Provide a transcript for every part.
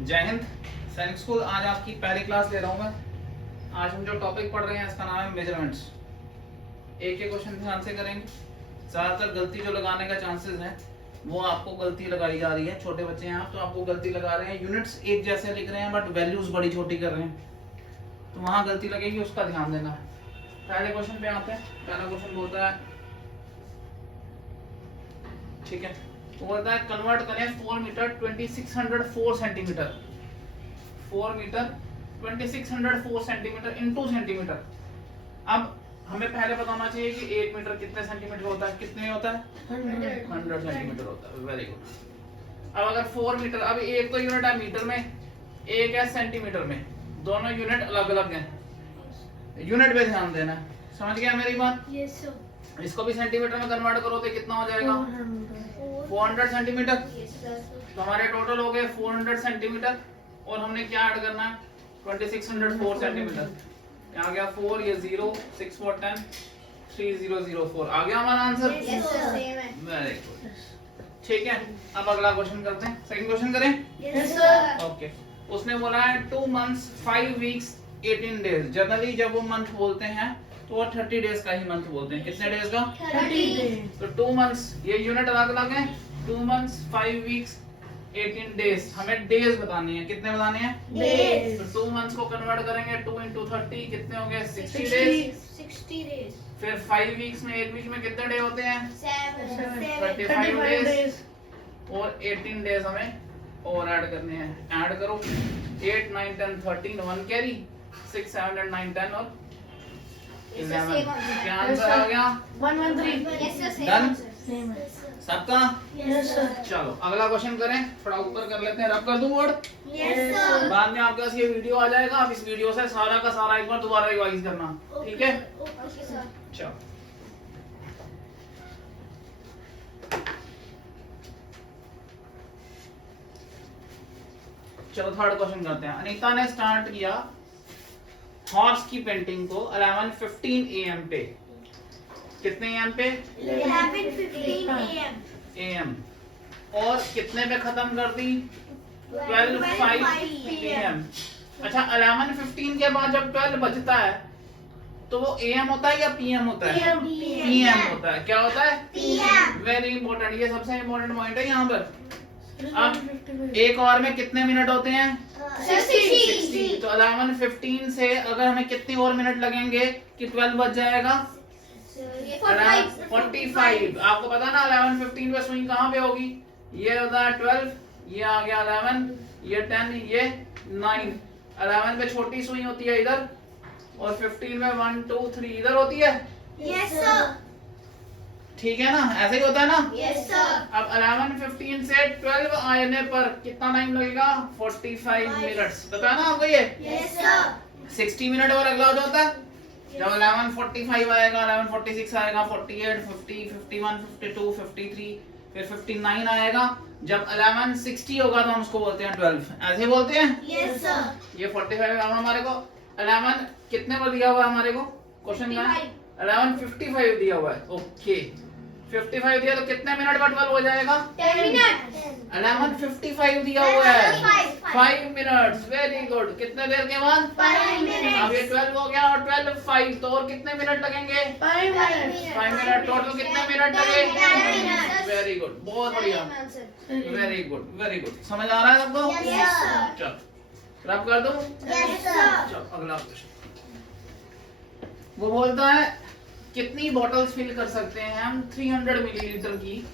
जय हिंद। सैनिक स्कूल आज आपकी पहली क्लास ले रहा हूँ मैं। आज हम जो टॉपिक पढ़ रहे हैं इसका नाम है मेजरमेंट्स। एक एक क्वेश्चन ध्यान से करेंगे। ज़्यादातर गलती जो लगाने का चांसेस है वो आपको गलती लगाई जा रही है। छोटे बच्चे हैं आप तो आपको गलती लगा रहे हैं, यूनिट्स एक जैसे लिख रहे हैं बट वैल्यूज बड़ी छोटी कर रहे हैं, तो वहाँ गलती लगेगी, उसका ध्यान देना है। पहले क्वेश्चन पे आते हैं। पहला क्वेश्चन बोलता है, ठीक है, वो बोलता है कन्वर्ट करें 4 metre 2604 centimetre, 4 metre 2604 centimetre into centimetre. अब हमें पहले बताना चाहिए कि 1 मीटर कितने सेंटीमीटर होता है, कितने होता है 100 सेंटीमीटर होता है। Very good. अब अगर 4 मीटर, अब एक तो यूनिट है मीटर में, एक है सेंटीमीटर में, दोनों यूनिट अलग अलग हैं, यूनिट पे ध्यान देना है। समझ गया मेरी बात? Yes sir. इसको भी सेंटीमीटर में कन्वर्ट करो तो कितना हो जाएगा 400 सेंटीमीटर। तो हमारे टोटल हो गए 400 सेंटीमीटर और हमने क्या ऐड करना है 2604 सेंटीमीटर। यहाँ गया 4, ये 0, 6 4 10, 3004 आ गया हमारा आंसर। वेरी गुड, ठीक है। अब अगला क्वेश्चन करते हैं। सेकंड क्वेश्चन करें? Yes sir. ओके। उसने बोला है 2 months 5 weeks 18 days। जनरली जब वो मंथ बोलते हैं तो वो 30 डेज का ही मंथ बोलते हैं। कितने डेज का? 30। तो 2 months, ये यूनिट अलग अलग है। 2 months 5 weeks 18 days। हमें डेज बतानी है। कितने बताने हैं? डेज। तो 2 months को कन्वर्ट करेंगे 2 into 30 कितने हो गए 60 डेज। 60 डेज। फिर 5 weeks में, एक वीक में कितने डे होते हैं 7 35 डेज और 18 डेज हमें और ऐड करने हैं। ऐड करो 8 9 10 13 1 कैरी 6 7 8 9 10 और 11। क्या आंसर आ गया? 113। डन सेम है। सबका? Yes sir. चलो अगला क्वेश्चन करें। थोड़ा ऊपर कर लेते हैं, रब कर दूं बोर्ड। Yes sir. बाद में आपके पास ये वीडियो आ जाएगा, आप इस वीडियो से सारा का सारा एक बार दोबारा रिवाइज करना, ठीक है? Okay sir. चलो चलो थर्ड क्वेश्चन करते हैं। अनीता ने स्टार्ट किया हॉर्स की पेंटिंग को 11:15 AM पे। कितने AM पे? 11:15 AM। और कितने पे खत्म कर दी? 12:05 PM। अच्छा, 11:15 के बाद जब 12 बजता है तो वो AM होता है या PM होता है? PM होता है। क्या होता है? वेरी इंपॉर्टेंट, ये सबसे इंपॉर्टेंट पॉइंट है यहाँ पर। अब एक आवर में कितने मिनट होते हैं? 60। तो 11:15 से अगर हमें कितनी और मिनट लगेंगे कि 12 बज जाएगा? 45। आपको पता ना 11:15 पे स्विंग कहाँ पे होगी? ये होता है 12, ये आ गया 11, ये 10, ये 9। 11 पे छोटी सुई होती है इधर और 15 में 1 2 3 इधर होती है। Yes sir. ठीक है ना, ऐसे ही होता है ना। Yes sir. अब 11:15 से 12 आने पर कितना टाइम लगेगा? 45 मिनट्स। पता है ना आपको ये? Yes sir. 60 मिनट और अगला हो जाता है। जब 11:45 आएगा, 11:46 आएगा, 48 50 51 52 53 फिर 59 आएगा। जब 11:60 होगा तो हम उसको बोलते हैं 12। ऐसे बोलते हैं। Yes sir. ये 45 अब हमारे को 11 कितने पर दिया हुआ है हमारे को? क्वेश्चन का 11:55 दिया हुआ है। ओके, 55 दिया तो कितने मिनट का 12 हो जाएगा? 10 मिनट। 11:55 दिया हुआ है 5 मिनट्स। Very good. कितने देर के बाद? 5 मिनट। अब ये 12 हो गया और 12:05 तो और कितने मिनट लगेंगे? 5 मिनट। 5 मिनट। टोटल कितने मिनट लगे? 10 मिनट। वेरी गुड, बहुत बढ़िया, वेरी गुड वेरी गुड। समझ आ रहा है सबको? Yes sir. चलो रब कर दूं? Yes sir. चलो अगला क्वेश्चन। वो बोलता है कितनी बॉटल्स फिल कर सकते हैं हम 300 मिलीलीटर की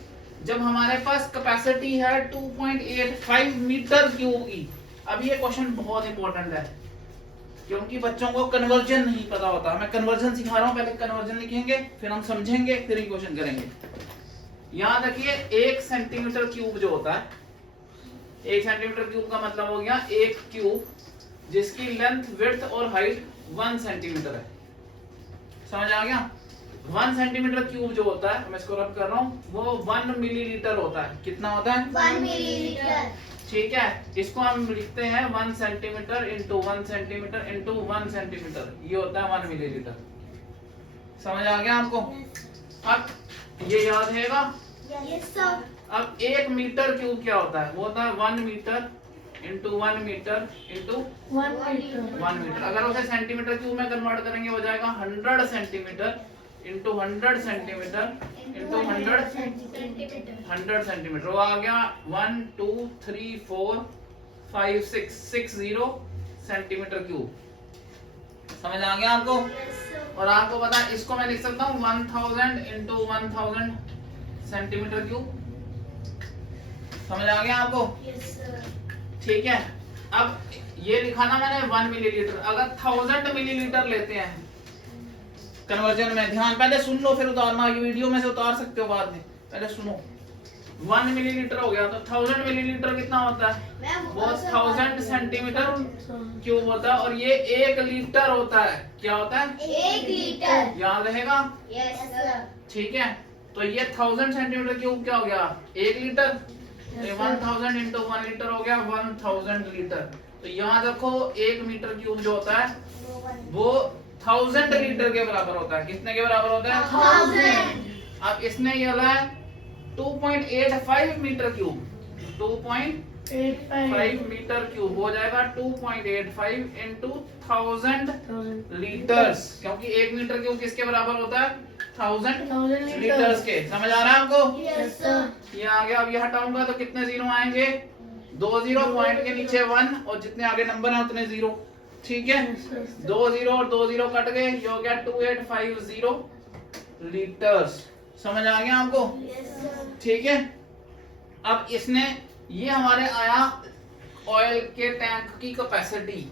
जब हमारे पास कैपेसिटी है 2.85 मीटर क्यूब की। अब ये क्वेश्चन बहुत इंपॉर्टेंट है क्योंकि बच्चों को कन्वर्जन नहीं पता होता। मैं कन्वर्जन सिखा रहा हूँ, पहले कन्वर्जन लिखेंगे फिर हम समझेंगे फिर ये क्वेश्चन करेंगे। याद रखिए 1 सेंटीमीटर क्यूब जो होता है, 1 सेंटीमीटर क्यूब का मतलब हो गया 1 क्यूब जिसकी लेंथ विड्थ और हाइट 1 सेंटीमीटर है। समझ आ गया? 1 सेंटीमीटर क्यूब जो होता है, मैं इसको रब कर रहा हूँ, वो 1 मिलीलीटर होता है। कितना होता है? 1 मिलीलीटर। ठीक है, इसको हम लिखते हैं 1 centimetre into 1 centimetre into 1 centimetre, ये होता है 1 मिलीलीटर। समझ आ गया आपको? अब ये याद रहेगा। Yes sir. अब 1 मीटर क्यूब क्या होता है? वो होता है 1 metre into into 1 metre into 1 metre 1 metre. अगर उसे सेंटीमीटर क्यूब में कन्वर्ट करेंगे हो जाएगा 100 centimetre into 100 centimetre into 100 centimetre. वो आ गया 1 2 3 4 5 6 60 सेंटीमीटर क्यूब। समझ आ गया आपको? और आपको पता है इसको मैं लिख सकता हूँ 1000 इंटू 1000 सेंटीमीटर क्यूब। समझ आ गया आपको? ठीक है। अब ये लिखा ना मैंने 1 मिलीलीटर, अगर 1000 मिलीलीटर लेते हैं कन्वर्जन में, ध्यान पहले सुन लो फिर उतारना, ये वीडियो में से उतार सकते हो बाद में, पहले सुनो। 1 मिलीलीटर हो गया तो 1000 मिलीलीटर कितना होता है? वो 1000 सेंटीमीटर क्यूब होता है। और ये 1 लीटर होता है। क्या होता है? 1 लीटर। याद रहेगा? Yes sir. ठीक है। तो ये 1000 सेंटीमीटर क्यूब क्या हो गया? 1 लीटर। 1000 इंटू 1 लीटर हो गया 1000 लीटर। तो याद रखो 1 मीटर क्यूब जो होता है वो 1000 लीटर के बराबर होता है। कितने के बराबर होता है? 1000। अब इसने ये वाला है 2.85 मीटर क्यूब। 2.85 मीटर क्यूब हो जाएगा 2.85 इंटू 1000 लीटर्स, क्योंकि 1 मीटर क्यूब किसके बराबर होता है? 1000 लीटर्स के। समझ आ रहा है आपको? Yes sir. ये आ गया। अब ये हटाऊंगा तो कितने जीरो आएंगे? 2 जीरो, पॉइंट के नीचे 1 और जितने आगे नंबर हैं उतने जीरो। ठीक है। 2 जीरो और 2 जीरो कट गए, ये हो गया 2850 लीटर्स। समझ आ गया आपको? Yes sir. ठीक है। अब इसने ये हमारे आया ऑयल के टैंक की कैपेसिटी।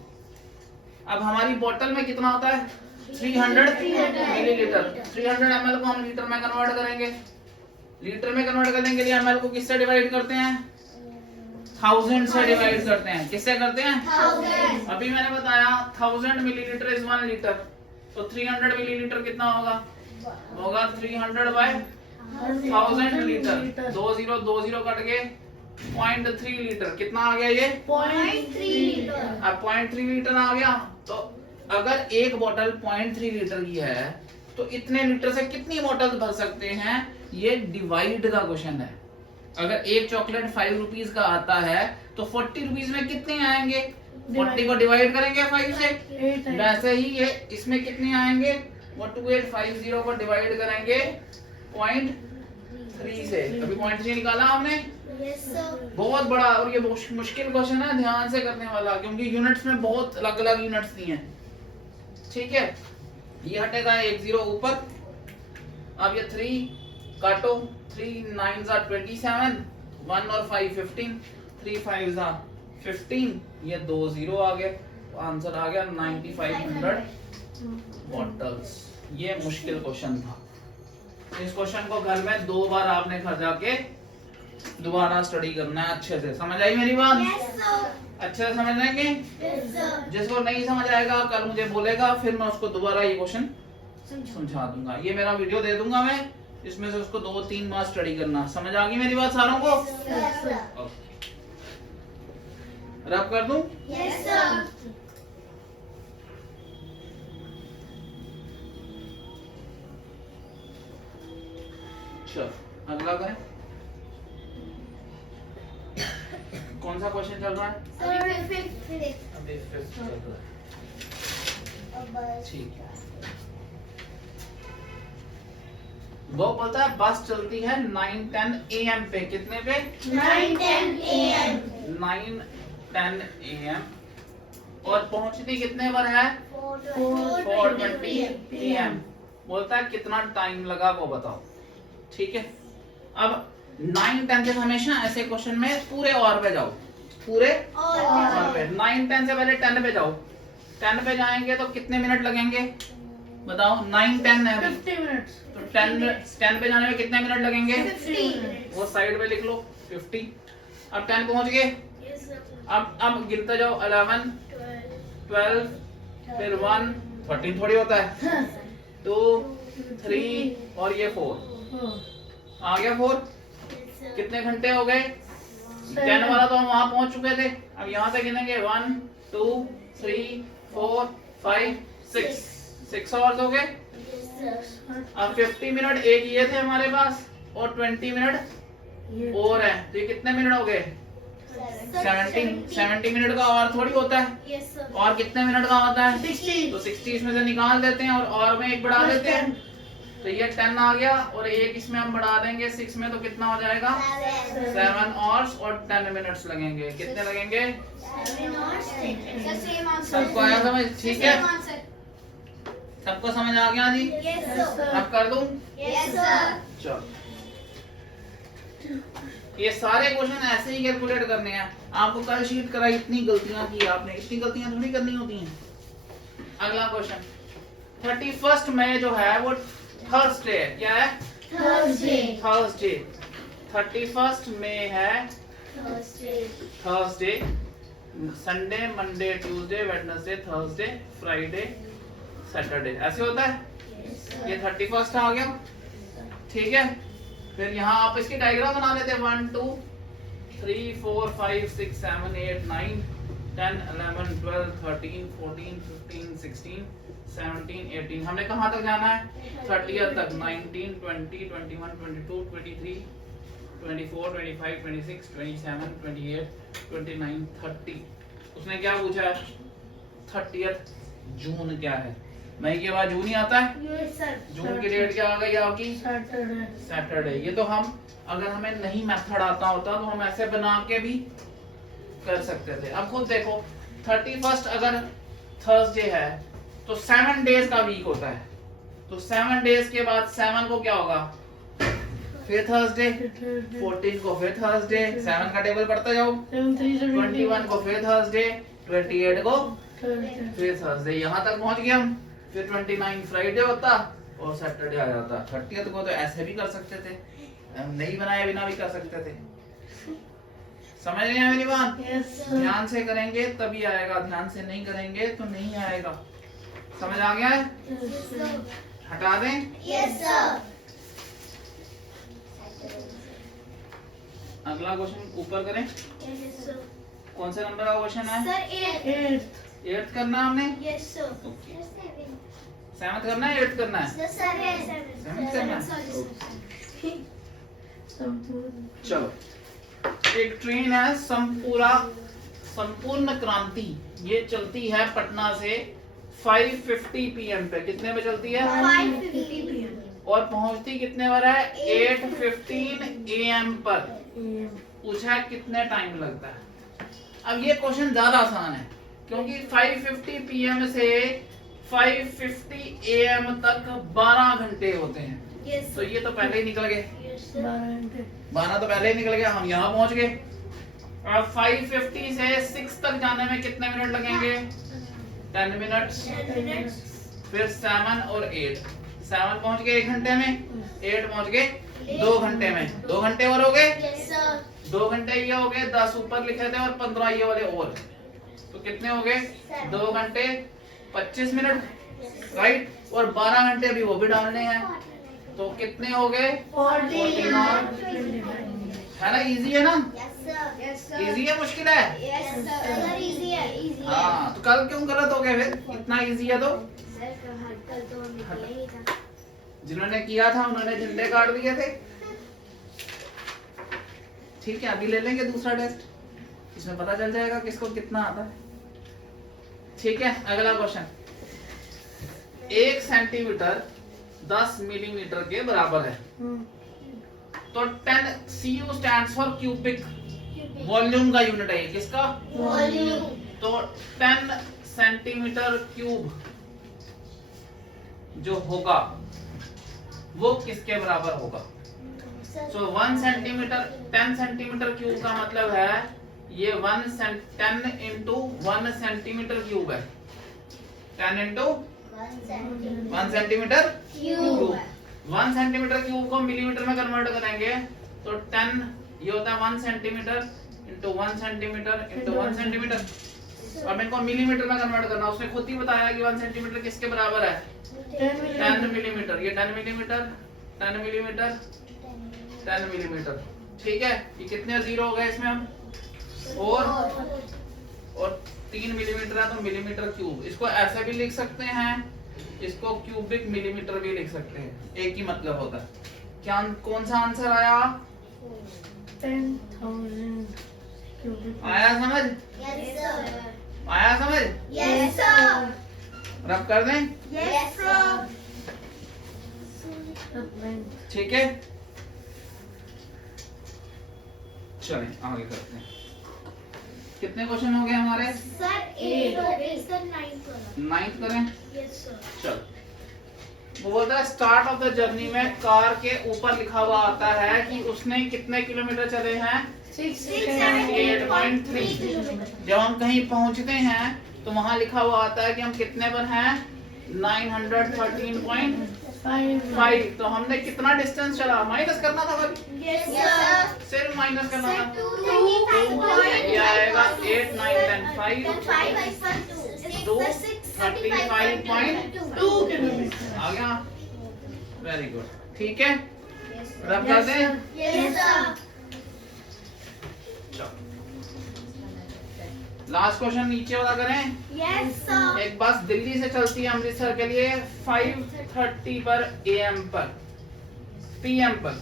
अब हमारी बोतल में कितना होता है? 300 मिलीलीटर। 300 ml को हम लीटर में कन्वर्ट करेंगे। लीटर में कन्वर्ट करने के लिए ml को किससे डिवाइड करते हैं? 1000 से डिवाइड करते हैं। किससे करते हैं? 1000। अभी मैंने बताया 1000 मिलीलीटर इज 1 लीटर। तो 300 मिलीलीटर कितना होगा? होगा 300 बाय 1000 लीटर। 2 जीरो कट गए, 0.3 लीटर। कितना आ गया ये? 0.3 लीटर। अब 0.3 लीटर आ गया। तो अगर एक बोतल 0.3 लीटर की है तो इतने लीटर से कितनी बोतल भर सकते हैं? ये डिवाइड का क्वेश्चन है। अगर एक चॉकलेट 5 रुपीज का आता है तो 40 रुपीज में कितने आएंगे? 40 को डिवाइड करेंगे 5 से। वैसे ही ये इसमें कितने आएंगे? वो 2850 को डिवाइड करेंगे 0.3 से। अभी 0.3 निकाला हमने। Yes sir. बहुत बड़ा और ये बहुत मुश्किल क्वेश्चन है, ध्यान से करने वाला, क्योंकि यूनिट्स में बहुत अलग अलग यूनिट्स दी हैं। ठीक है। ये हटेगा 1 जीरो ऊपर। अब ये 3 काटो, 3 9 are 27, 1 और 5 15, 3 5 are 15, ये 2 जीरो आ गए। आंसर आ गया 9500 बॉटल्स। ये मुश्किल क्वेश्चन था। इस क्वेश्चन को घर में 2 बार आपने घर जाके दोबारा स्टडी करना है अच्छे से। समझ आई मेरी बात? Yes sir. अच्छे से समझ लेंगे। Yes sir. जिसको नहीं समझ आएगा कल मुझे बोलेगा, फिर मैं उसको दोबारा ये क्वेश्चन समझा दूंगा। ये मेरा वीडियो दे दूंगा मैं, इसमें से उसको 2-3 बार स्टडी करना। समझ आ गई मेरी बात सारों को? Yes sir. ओके। रब कर दूं? Yes sir. चलो अगला करें। कौन सा क्वेश्चन चल रहा है? Sir fifth. अभी 5th चल रहा है। ठीक है। वो बोलता है बस चलती है 9:10 AM पे। कितने पे? 9:10 AM। 9:10 AM और पहुंचती कितने पर है? 4:20 PM। बोलता है कितना टाइम लगा वो बताओ। ठीक है। अब 9:10 से हमेशा ऐसे क्वेश्चन में पूरे और पे जाओ, पूरे और पे। 9:10 से पहले 10 पे जाओ। 10 पे जाएंगे तो कितने मिनट लगेंगे बताओ? 9:10 है अभी। 50 मिनट्स। तो 10 पे जाने में कितने मिनट लगेंगे? 50। वो साइड पे लिख लो 50। अब 10 पहुंच गए। Yes sir. अब गिनते जाओ 11 12 फिर 1 13 थोड़ी होता है। 2 3 और ये 4 आ गया 4। कितने घंटे हो गए? 10 वाला तो हम वहां पहुंच चुके थे। अब यहाँ से गिनेंगे 1 2 3 4 5 6 आवर्स हो गए। अब 50 मिनट एक ये थे हमारे पास और 20 मिनट और है, तो ये कितने मिनट हो गए? 70 मिनट का और थोड़ी होता है, Yes, sir. और कितने मिनट का होता है 60. तो 60 इसमें से निकाल देते हैं और में एक बढ़ा देते हैं तो ये 10 आ गया और एक इसमें हम बढ़ा देंगे 6 में तो कितना हो जाएगा 7 आवर्स और 10 मिनट्स लगेंगे। कितने लगेंगे? 7 or 6. The same answer. सबको आया समझ? ठीक है, Same answer. सबको समझ आ गया जी? Yes, sir. अब कर दूं? Yes, sir. चलो, ये सारे क्वेश्चन ऐसे ही कैलकुलेट करने हैं। आपको कल शीट कराई, इतनी गलतियां की आपने, इतनी गलतियां थोड़ी करनी होती हैं। अगला क्वेश्चन 31 मई जो है वो थर्सडे है। क्या है? Thursday. थर्सडे। 31 मई है Thursday. Thursday, Sunday, Monday, Tuesday, Wednesday, Thursday, Friday, Saturday, ऐसे होता है। Yes, sir. ये 31 आ गया, ठीक है। फिर यहाँ आप इसकी डायग्राम बना लेते हैं 1 2 3 4 5 6 7 8 9 10 11 12 13 14 15 16 17 18। हमने कहाँ तक जाना है? 30th तक। 19 20 21 22 23 24 25 26 27 28 29 30। उसने क्या पूछा है? 30th जून क्या है? मई के बाद जून ही आता है। Yes, sir. जून की डेट क्या आ गई आपकी? Saturday. सैटरडे। ये तो हम, अगर हमें नहीं मेथड आता होता तो हम ऐसे बना के भी कर सकते थे। अब खुद देखो 31 अगर थर्सडे है तो 7 डेज का वीक होता है, तो 7 डेज के बाद 7 को क्या होगा? फिर थर्सडे, 14 को फिर थर्सडे, 7 का टेबल पढ़ते जाओ, 21 को फिर थर्सडे, 28 को फिर थर्सडे। यहाँ तक पहुंच गए हम। फिर 29 फ्राइडे होता और सैटरडे आ जाता। 30th को तो ऐसे भी कर सकते थे, हम नहीं बनाए बिना भी कर सकते थे। समझ रहे हैं मेरी बात? Yes, sir. ध्यान से करेंगे तभी आएगा, ध्यान से नहीं करेंगे तो नहीं आएगा। समझ आ गया है? Yes, sir. हटा दें। Yes, sir. अगला क्वेश्चन ऊपर करें। Yes, sir. कौन से नंबर का क्वेश्चन है? Sir, 8th करना है हमने। yes, sir. 7th करना है, 8th करना है? The 7. Seven करना है? Sorry. चलो, एक ट्रेन है संपूर्ण क्रांति, ये चलती है पटना से 5:50 PM पे। कितने पे चलती है? 5:50 p.m. और पहुंचती कितने पर है? 8:15 AM पर। पूछा है कितने टाइम लगता है। अब ये क्वेश्चन ज्यादा आसान है क्योंकि 5:50 PM से 5:50 AM तक 12 घंटे होते हैं। Yes, तो sir. ये तो पहले ही निकल गए, Yes, sir. 12 तो पहले ही निकल गया, हम यहाँ पहुंच गए। अब 5:50 से 6 तक जाने में कितने मिनट लगेंगे? 10 मिनट्स। 10 minutes. फिर 7 और 8। 7 पहुंच गए 1 घंटे में, 8 पहुंच गए 2 घंटे में। 2 घंटे और हो गए। Yes, sir. 2 घंटे ये हो गए, 10 ऊपर लिखे थे और 15 ये वाले और, तो कितने हो गए? 2 घंटे 25 मिनट, राइट। और 12 घंटे अभी वो भी डालने हैं, तो कितने हो गए? 14 और, है ना? इजी है ना? Yes, sir. Yes, sir. Easy है मुश्किल है? Yes, sir. Sir, easy है, easy है. हाँ, तो कल क्यों गलत हो गए फिर? इतना इजी है तो? Sir, कल तो निकला ही था. जिन्होंने किया था उन्होंने झंडे काट दिए थे। ठीक है, अभी ले लेंगे दूसरा टेस्ट, इसमें पता चल जाएगा किसको कितना आता है। ठीक है, अगला क्वेश्चन। 1 सेंटीमीटर 10 मिलीमीटर के बराबर है, तो 10 CU stands for cubic volume का यूनिट है। किसका? Volume. तो 10 सेंटीमीटर क्यूब जो होगा वो किसके बराबर होगा? सो 1 सेंटीमीटर 10 सेंटीमीटर क्यूब का मतलब है ये 10 इंटू 1 सेंटीमीटर क्यूब है। 10 into 1 centimetre cube. 1 centimetre cube को मिलीमीटर में कन्वर्ट करेंगे तो 10 ये होता है 1 centimetre into 1 centimetre into 1 centimetre. अब इनको मिलीमीटर में कन्वर्ट करना, उसने खुद ही बताया कि 1 सेंटीमीटर किसके बराबर है? 10 मिलीमीटर। ये 10 मिलीमीटर 10 मिलीमीटर 10 मिलीमीटर। ठीक है, ये कितने जीरो हो गए इसमें हम? और 3 मिलीमीटर है तो मिलीमीटर क्यूब। इसको ऐसे भी लिख सकते हैं, इसको क्यूबिक मिलीमीटर भी लिख सकते हैं, एक ही मतलब होता है। क्या कौन सा आंसर आया? 10,000 आया समझ? Yes, sir. आया समझ? Yes, sir. रब कर दें? Yes, sir. ठीक है, चलें आगे करते हैं। कितने क्वेश्चन हो गए हमारे? Sir, 8 हो गए। Sir, 9 वाला। 9th करें। Yes, sir. चल, वो बोलता है स्टार्ट ऑफ द जर्नी में कार के ऊपर लिखा हुआ आता है कि उसने कितने किलोमीटर चले हैं? 678.3 किलोमीटर। जब हम कहीं पहुंचते हैं तो वहां लिखा हुआ आता है कि हम कितने पर हैं? 913.5। तो हमने कितना डिस्टेंस चला? माइनस करना था भाई, Yes, sir. सिर्फ माइनस करना Sir, था। 235. ये आएगा 8 9 10 5 2 35.2 किलोमीटर आ गया। वेरी गुड, ठीक है, रब कर दें। Yes, sir. लास्ट क्वेश्चन नीचे वाला करें। Yes, sir. एक बस दिल्ली से चलती है अमृतसर के लिए 5:30 पर AM पर PM पर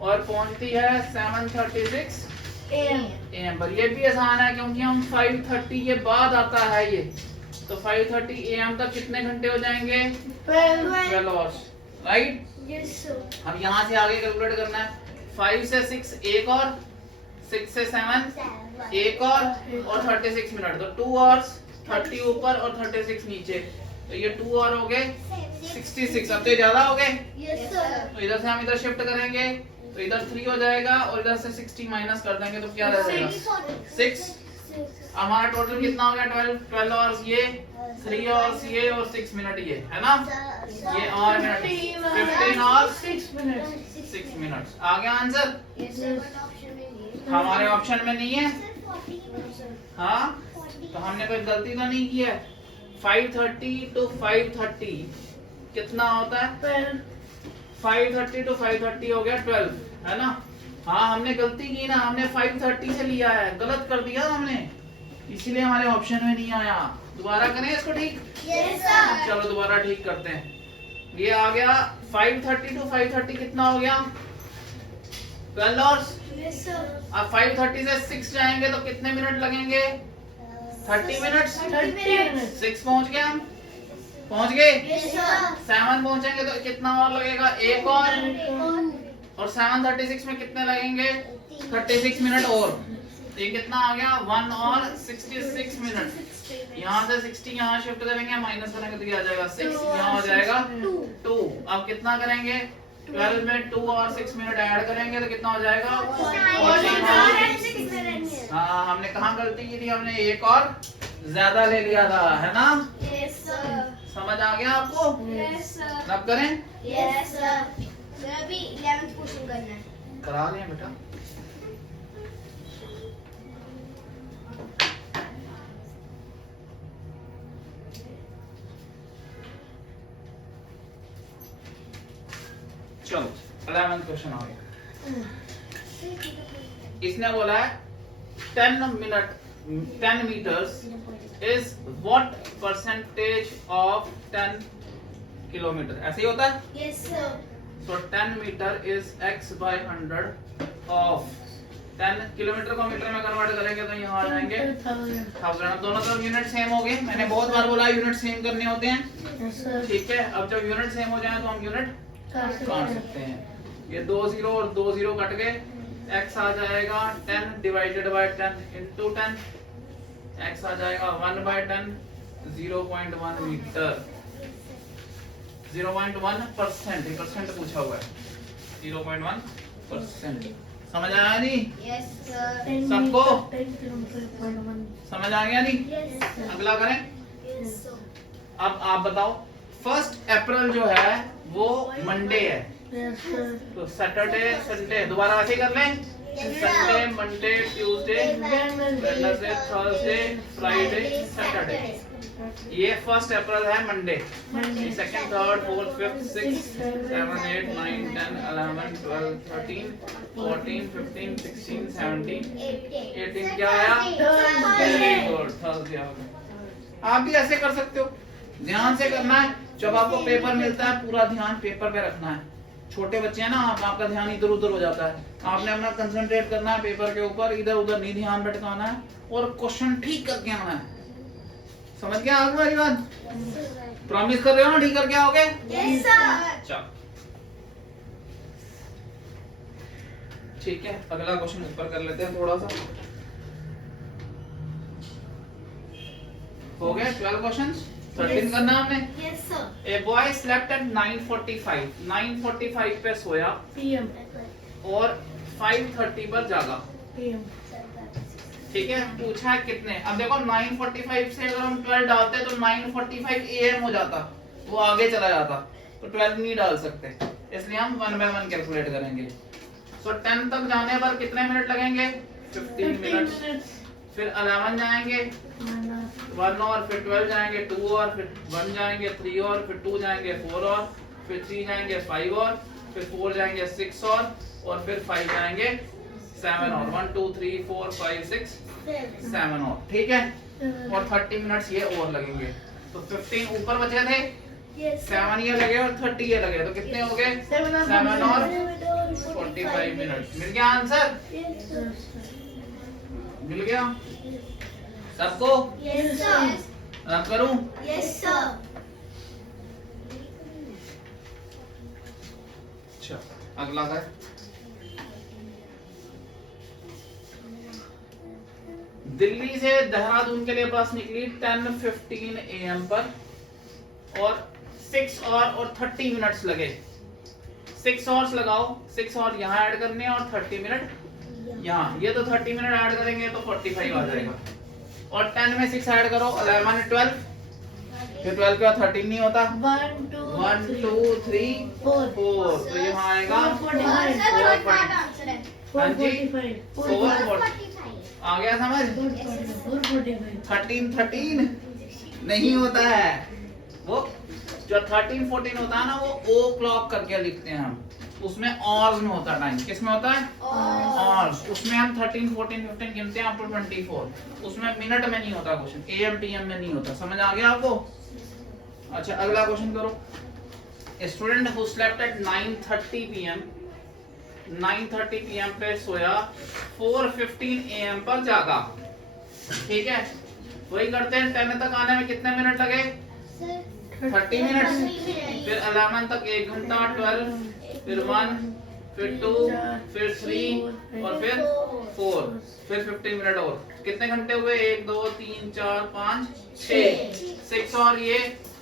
और पहुंचती है 7:36 AM पर। ये भी आसान है क्योंकि हम 5:30 के बाद आता है ये, तो 5:30 AM तक कितने घंटे हो जाएंगे? 12 आवर्स, राइट। Yes, sir. अब यहाँ से आगे कैलकुलेट करना है। 5 से 6 एक और, 6 से 7 एक और 36 मिनट, तो 2 आवर्स, 30 ऊपर और 36 नीचे, तो ये 2 और हो गए 66। अब तो ये ज्यादा हो गए, Yes, sir. तो इधर से हम इधर शिफ्ट करेंगे तो इधर 3 हो जाएगा और इधर से 60 माइनस कर देंगे तो क्या रह जाएगा? 6। हमारा टोटल कितना हो गया? 12 आवर्स ये, 3 आवर्स ये और 6 मिनट ये, है ना? ये और मिनट 15 आवर्स 6 मिनट्स। आ गया answer? Yes, sir. But option में नहीं है। हमारे ऑप्शन में नहीं है। Sir. हाँ, तो हमने कोई गलती तो नहीं की है। 5:30 to 5:30 कितना होता है? 5:30 to 5:30 हो गया 12, है ना? हाँ, हमने गलती की ना, हमने 5:30 से लिया है, गलत कर दिया हमने, इसीलिए हमारे ऑप्शन में नहीं आया। दोबारा करें इसको ठीक? Yes, sir. चलो दोबारा ठीक करते हैं। ये आ गया 5:30 to 5:30 कितना हो गया? 12 आवर्स। Yes, sir. अब 5:30 से 6 जाएंगे तो कितने मिनट लगेंगे? 30 मिनट्स। 30 minutes. 6 पहुंच गए हम, पहुंच गए। Yes, sir. 7 पहुंचेंगे तो कितना और लगेगा? एक और 7:36 में कितने लगेंगे? 36 मिनट और, तो ये कितना आ गया? 1 और 66 मिनट। यहाँ से 60 यहाँ शिफ्ट करेंगे, माइनस करेंगे तो क्या आ जाएगा? 6 यहाँ हो जाएगा 2। अब कितना करेंगे? 12 में 2 और 6 मिनट ऐड करेंगे तो कितना हो जाएगा? 14 और हाँ, हमने कहाँ गलती की थी? हमने एक और ज्यादा ले लिया था, है ना? Yes, sir. समझ आ गया आपको? Yes, sir. अब करें? Yes, sir. मैं अभी 11th क्वेश्चन करना है। करा लें बेटा। चलो 11th क्वेश्चन आ गया। इसने बोला है 10 meters is what percentage of 10 kilometre? ऐसे ही होता है। Yes, sir. So 10 meter is x by 100 of 10 kilometre को मीटर में कन्वर्ट करेंगे तो यहाँ आ जाएंगे 1000। अब दोनों तरफ यूनिट सेम हो गए। मैंने बहुत बार बोला यूनिट सेम करने होते हैं, ठीक है। अब जब यूनिट सेम हो जाए तो हम यूनिट काट सकते हैं। ये 2 0 और 2 0 कट गए, x आ जाएगा 10 डिवाइडेड बाय 10 इंटू 10, x आ जाएगा 1/10, 0.1 मीटर, 0.1%, ये परसेंट पूछा हुआ है, 0.1%। समझ आया नहीं? Yes, sir. सबको समझ आ गया नहीं? Yes, sir. अगला करें। Yes, sir. अब आप बताओ 1 अप्रैल जो है वो मंडे है, तो सैटरडे संडे दोबारा ऐसे ही कर लें। Sunday, Monday, Tuesday, Wednesday, Thursday, Friday, Saturday. ये 1 अप्रैल है Monday. Second, third, fourth, fifth, six, 7 8 9 10 11 12 13 14 15 16 17 18 क्या आया? वेरी गुड, थर्सडे आ गया। आप भी ऐसे कर सकते हो, ध्यान से करना है। जब आपको पेपर मिलता है पूरा ध्यान पेपर पे रखना है, छोटे बच्चे हैं ना आप, आपका ध्यान इधर उधर हो जाता है। आपने अपना कंसंट्रेट करना है पेपर के ऊपर, इधर उधर नहीं ध्यान भटकाना है और क्वेश्चन ठीक करके आना है। समझ गया आगे वाली बात? प्रॉमिस कर रहे हो ना ठीक करके आओगे? Yes sir. चलो ठीक है, अगला क्वेश्चन ऊपर कर लेते हैं थोड़ा सा। हो गए 12 क्वेश्चंस। 13 करना हमने। Yes sir. A boy slept at 9:45 9:45 पे सोया PM और 5:30 पर जागा। PM ठीक है, पूछा है कितने। अब देखो 9:45 से अगर हम 12 डालते तो 9:45 AM हो जाता, वो आगे चला जाता, तो 12 नहीं डाल सकते, इसलिए हम 1 बाय 1 कैलकुलेट करेंगे। सो 10 तक जाने पर कितने मिनट लगेंगे? 15 मिनट। फिर 11 जाएंगे 1 और, फिर 12 जाएंगे 2 और, फिर 1 जाएंगे 3 और, फिर 2 जाएंगे 4 और, फिर 3 जाएंगे 5 और, फिर 4 जाएंगे 6 और फिर 5 जाएंगे 7 और। 1 2 3 4 5 6 7 और। ठीक है, और 30 मिनट्स ये और लगेंगे, तो 15 ऊपर बचे थे, 7 ये लगे और 30 ये लगे, तो कितने हो गए? 7 और 45 मिनट। मिल गया आंसर? मिल गया सबको? Yes sir. रन करूं? Yes sir. अच्छा अगला है दिल्ली से देहरादून के लिए बस निकली 10:15 AM पर और 6 और 30 मिनट्स लगे। 6 आवर्स लगाओ, 6 आवर्स यहाँ ऐड करने और 30 मिनट यहाँ। ये तो 30 मिनट ऐड करेंगे तो 45 आ जाएगा, और 10 में 6 ऐड करो 11 12, फिर 12 के बाद 13 नहीं होता। 1 2 3 4, तो यहाँ आएगा 445 आ गया समझ? 13 नहीं होता है, वो जो 13 14 होता है ना वो ओ क्लॉक करके लिखते हैं हम, उसमें ऑर्स में होता है टाइम। किस में होता है? ऑर्स। उसमें हम 13 14 15 गिनते हैं अप टू 24, उसमें मिनट में नहीं होता क्वेश्चन, AM PM में नहीं होता। समझ आ गया आपको? अच्छा अगला क्वेश्चन करो। Student who slept at 9:30 PM 9:30 PM पे सोया, 4:15 AM पर जागा। ठीक है, वही करते हैं। 10 तक आने में कितने मिनट लगे? 30 मिनट। फिर 11 तक 1 घंटा, 12, फिर 1, फिर 2, फिर 3 और फिर 4, फिर 15 मिनट और। कितने घंटे हुए? 1 2 3 4 5 6 6 और ये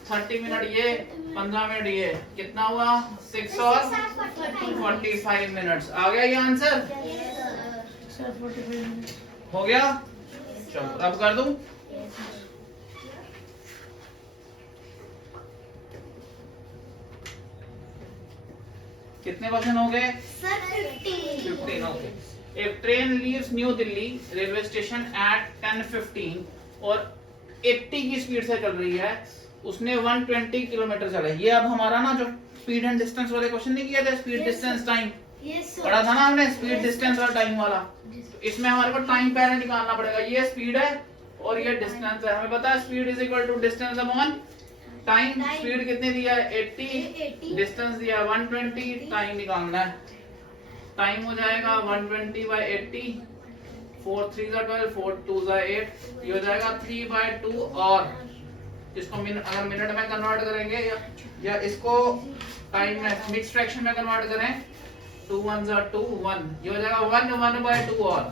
30 मिनट, ये 15 मिनट, ये कितना हुआ? 6 और 45 मिनट्स। आ गया ये आंसर? हो गया? चलो अब कर दूं। कितने क्वेश्चन हो गए? 15 हो गए। एक train leaves new Delhi railway station at 10:15 और 80 की स्पीड से चल रही है, उसने 120 किलोमीटर चला। ये अब हमारा ना जो स्पीड एंड डिस्टेंस वाले क्वेश्चन नहीं किया था, स्पीड डिस्टेंस टाइम पढ़ा था ना हमने, स्पीड डिस्टेंस और टाइम वाला। तो इसमें हमारे को टाइम पहले निकालना पड़ेगा। ये स्पीड है और ये डिस्टेंस है। हमें पता है speed is equal to distance upon time. Speed कितने दिया है? 80, डिस्टेंस दिया है 120, टाइम निकालना है। टाइम हो जाएगा 120/80, 4 3 12, 4 2 8, ये हो जाएगा 3/2। और इसको अगर मिनट में कन्वर्ट करेंगे या इसको टाइम में मिक्स फ्रैक्शन में कन्वर्ट करें, 2 1 2 1, ये हो जाएगा 1/2 और।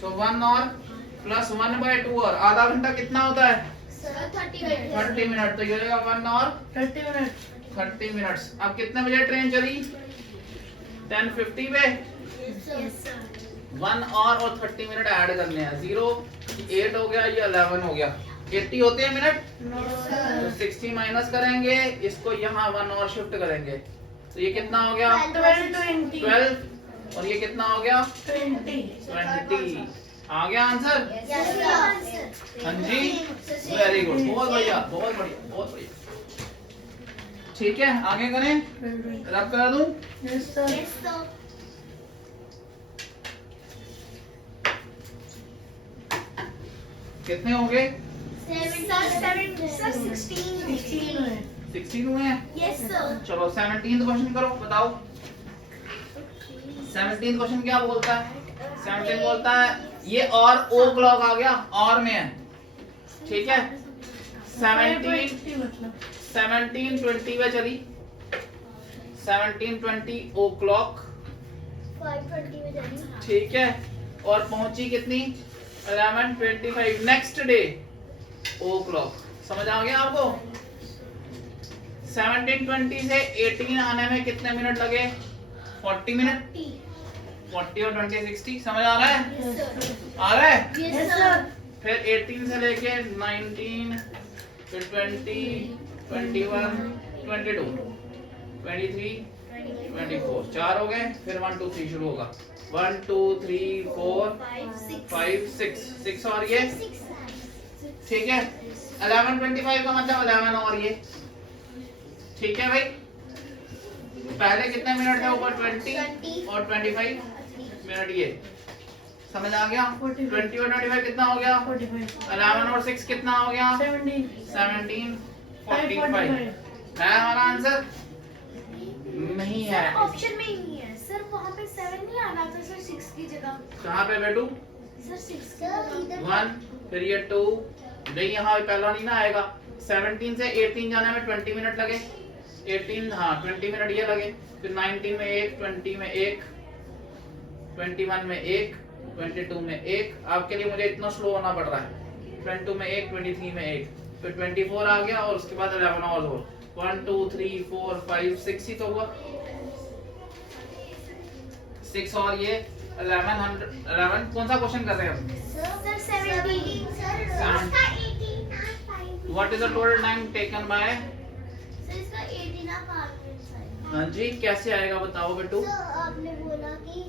सो 1 और प्लस 1/2 और आधा घंटा कितना होता है? 30 मिनट। तो ये हो जाएगा 1 और 30 मिनट्स। अब कितने बजे ट्रेन चली? 10:50 पे। 1 और 30 मिनट ऐड करने हैं। 0 8 हो गया, ये 11 हो गया। 80 होते हैं मिनट, तो 60 माइनस करेंगे, इसको यहाँ 1 और शिफ्ट करेंगे, तो ये कितना हो गया? 12। और ये कितना हो गया? 20। आ गया आंसर? हाँ जी, वेरी गुड, बहुत बढ़िया बहुत बढ़िया बहुत बढ़िया। ठीक है आगे करें, रब करा दूं? कितने हो गए? 16 हुए हैं। चलो 17th क्वेश्चन करो, बताओ। 17 क्वेश्चन क्या बोलता है? 17 बोलता है ये और ओ क्लॉक आ गया, और में है, ठीक है। 17 20 पे चली, 17 20 ओ क्लॉक, 5:20 में जानी। ठीक है, और पहुंची कितनी? 11:25 नेक्स्ट डे ओ क्लॉक। समझ आ गया आपको? 17:20 से 18 आने में कितने मिनट लगे? 40 मिनट। 40 और 20 60। समझ आ रहा है? Yes sir. आ रहा है? Yes sir. फिर 18 से लेके 19 फिर 20 21 22 23 24 4 हो गए। फिर 1 2 3 शुरू होगा। 1 2 3 4 5 6 और ये, ठीक है। 11:25 का मतलब 11 और ये, ठीक है भाई। पहले कितने मिनट थे ऊपर? 20 और 25 मिनट ये। समझ आ गया? 20 और 25 कितना हो गया? 11 और 6 कितना हो गया? 17 45 है हमारा आंसर? नहीं है। ऑप्शन में ही नहीं है सर, वहाँ पे 7 नहीं आना था सर 6 की जगह। कहाँ पे बेटू? सर 6 का 1 फिर ये 2 नहीं, यहाँ पहला नहीं ना आएगा। 17 से 18 जाने में 20 मिनट लगे। 18 हाँ 20 मिनट ये लगे। फिर 19 में 1, 20 में 1, 21 में 1, 22 में 1। आपके लिए मुझे इतना स्लो होना पड़ रहा है। 22 में 1, 23 में 1, फिर 24 आ गया, और उसके बाद 11 और हो। 1 2 3 4 5 6 ही तो हुआ। 6 और ये 11 कौन सा क्वेश्चन कर रहे हैं हम? Sir 17 sir Seven. इसका 18 what is the total time taken by? Sir इसका 18 हाँ जी, कैसे आएगा बताओ बेटू? सर आपने बोला कि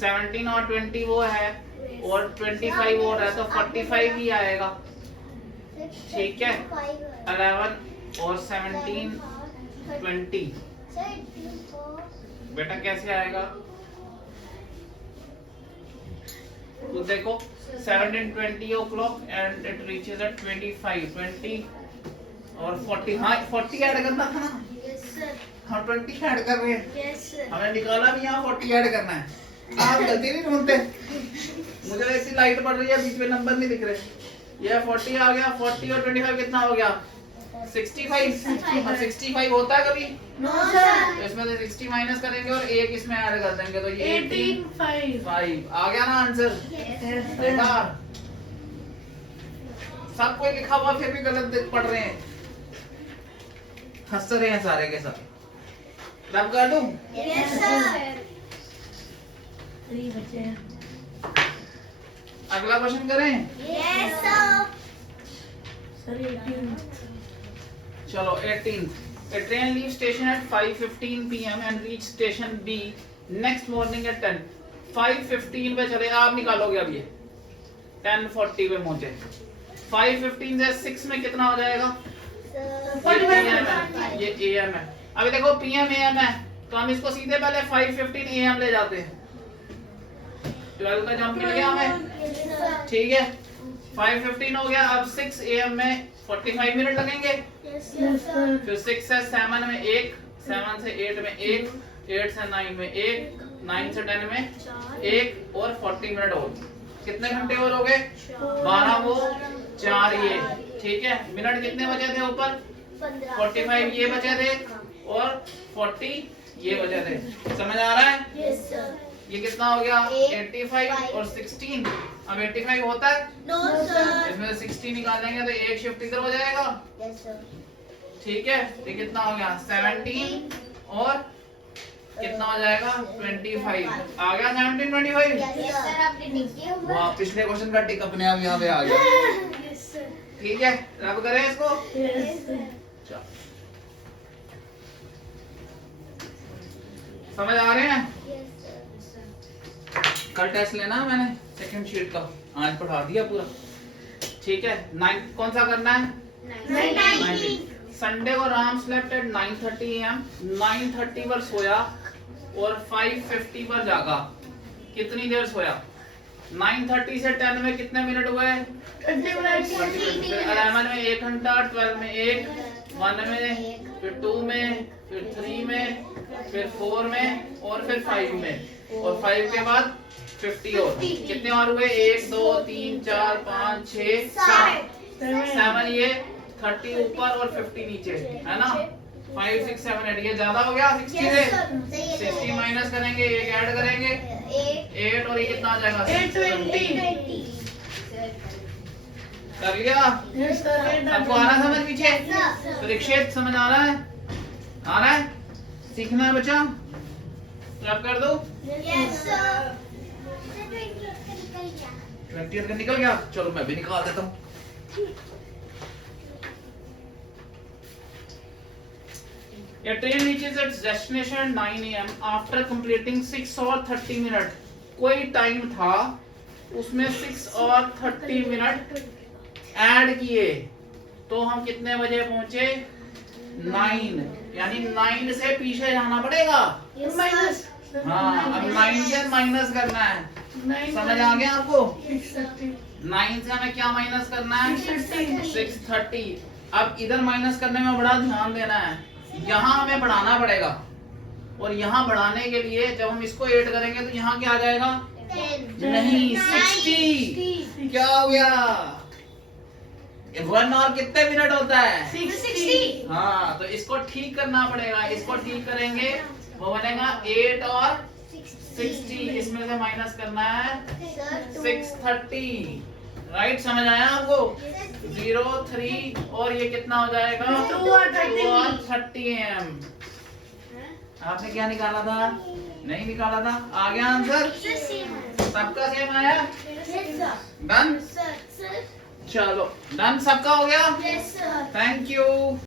17 और 20 वो है, और 25 और है, तो 45 ही आएगा, ठीक है। 11 और 17 20 बेटा कैसे आएगा? तो देखो 17 20 o'clock and it reaches at 25 20 और 40। हाँ 40 ऐड करना था ना, यस सर हम 20 ऐड कर रहे हैं। यस सर हमें निकाला भी यहाँ 40 ऐड करना है। आप गलती नहीं ढूंढते। मुझे ऐसी लाइट पड़ रही है, बीच में नंबर नहीं दिख रहे। ये 40 आ गया, 40 और 25 कितना हो गया? 65। 65 होता है कभी? नो सर तो इसमें से 60 माइनस करेंगे और एक इसमें ऐड कर देंगे, तो ये 18 5 आ गया ना आंसर? देखा, सब कोई लिखा हुआ फिर भी गलत पढ़ रहे हैं, हंस रहे हैं सारे के सारे। रब कर दूं? यस सर 3 बचे हैं। अगला क्वेश्चन करें? यस सर सर 18 चलो 18। A train leaves station at 5:15 p.m. and reach station B next morning at 10. 5:15 पे चले, आप निकालोगे अब ये 10:40 पे पहुंचे। 5:15 से 6 में कितना हो जाएगा? ये PM है, ये AM है। अभी देखो PM AM है, तो हम इसको सीधे पहले 5:15 AM ले जाते हैं। 12 का जंप मिल गया हमें, ठीक है। 5:15 हो गया। अब 6 AM में 45 मिनट लगेंगे। यस यस सर फिर 6 से 7 में 1, 7 से 8 में 1, 8 से 9 में 1, 9 से 10 में 1, और 40 मिनट और। कितने घंटे और हो गए? 12 वो 4 ये, ठीक है। मिनट कितने बचे थे ऊपर? 45 ये बचे थे और 40 ये बचे थे। समझ आ रहा है? यस सर ये कितना हो गया? 85 और 16। अब 85 होता है, नो सर इसमें से 60 निकालेंगे तो एक शिफ्ट इधर हो जाएगा, यस सर ठीक है। ये कितना हो गया? 17 और कितना हो जाएगा? 25 आ गया। 17 25। यस सर आपने लिख दिया वाह, पिछले क्वेश्चन का टिक अपने आप यहाँ पे आ गया, यस सर ठीक है। रब करें इसको। यस सर चलो, समझ आ रहे हैं? यस सर कल टेस्ट लेना मैंने सेकंड शीट का, आज पढ़ा दिया पूरा, ठीक है। 9 कौन सा करना है? 19। संडे को राम स्लेप्ट एट 9:30 AM। 9:30 पर सोया और 5:50 पर जागा। कितनी देर सोया? 9:30 से 10 में कितने मिनट हुए? 20 मिनट 11 में 1 घंटा, 12 में 1, 1 में, फिर 2 में, फिर 3 में, फिर 4 में और फिर 5 में। और 5 के बाद 50 और 50 कितने और हुए 1 2 3 4 5 6 7 7 ये 30 ऊपर और 50 नीचे है ना 5 6 7 8 ये ज्यादा हो गया 60 से 60 माइनस करेंगे एक ऐड करेंगे 8 और ये कितना आ जाएगा 820 कर लिया यस सर आपको आ रहा समझ पीछे परीक्षित समझ आ रहा है सीखना है बच्चा रब कर दो 20 का निकल गया चलो मैं भी निकाल देता हूँ A train reaches its destination 9 AM after completing 6 और 30 मिनट कोई टाइम था उसमें 6 और 30 मिनट ऐड किए तो हम कितने बजे पहुंचे 9 यानी 9 से पीछे जाना पड़ेगा माइनस हाँ अब 9 से माइनस करना है समझ आ गया आपको 9 से हमें क्या माइनस करना है 630 अब इधर माइनस करने में बड़ा ध्यान देना है यहाँ हमें बढ़ाना पड़ेगा और यहाँ बढ़ाने के लिए जब हम इसको 8 करेंगे तो यहाँ क्या आ जाएगा नहीं 60 क्या हो गया 1 और कितने मिनट होता है 60 हाँ तो इसको ठीक करना पड़ेगा इसको ठीक करेंगे वो बनेगा 8 और 60 इसमें से माइनस करना है 630 राइट समझ आया आपको 0 3 और ये कितना हो जाएगा 2 और 30 AM आपने क्या निकाला था नहीं निकाला था आ गया आंसर सबका सेम आया डन चलो डन सबका हो गया थैंक यू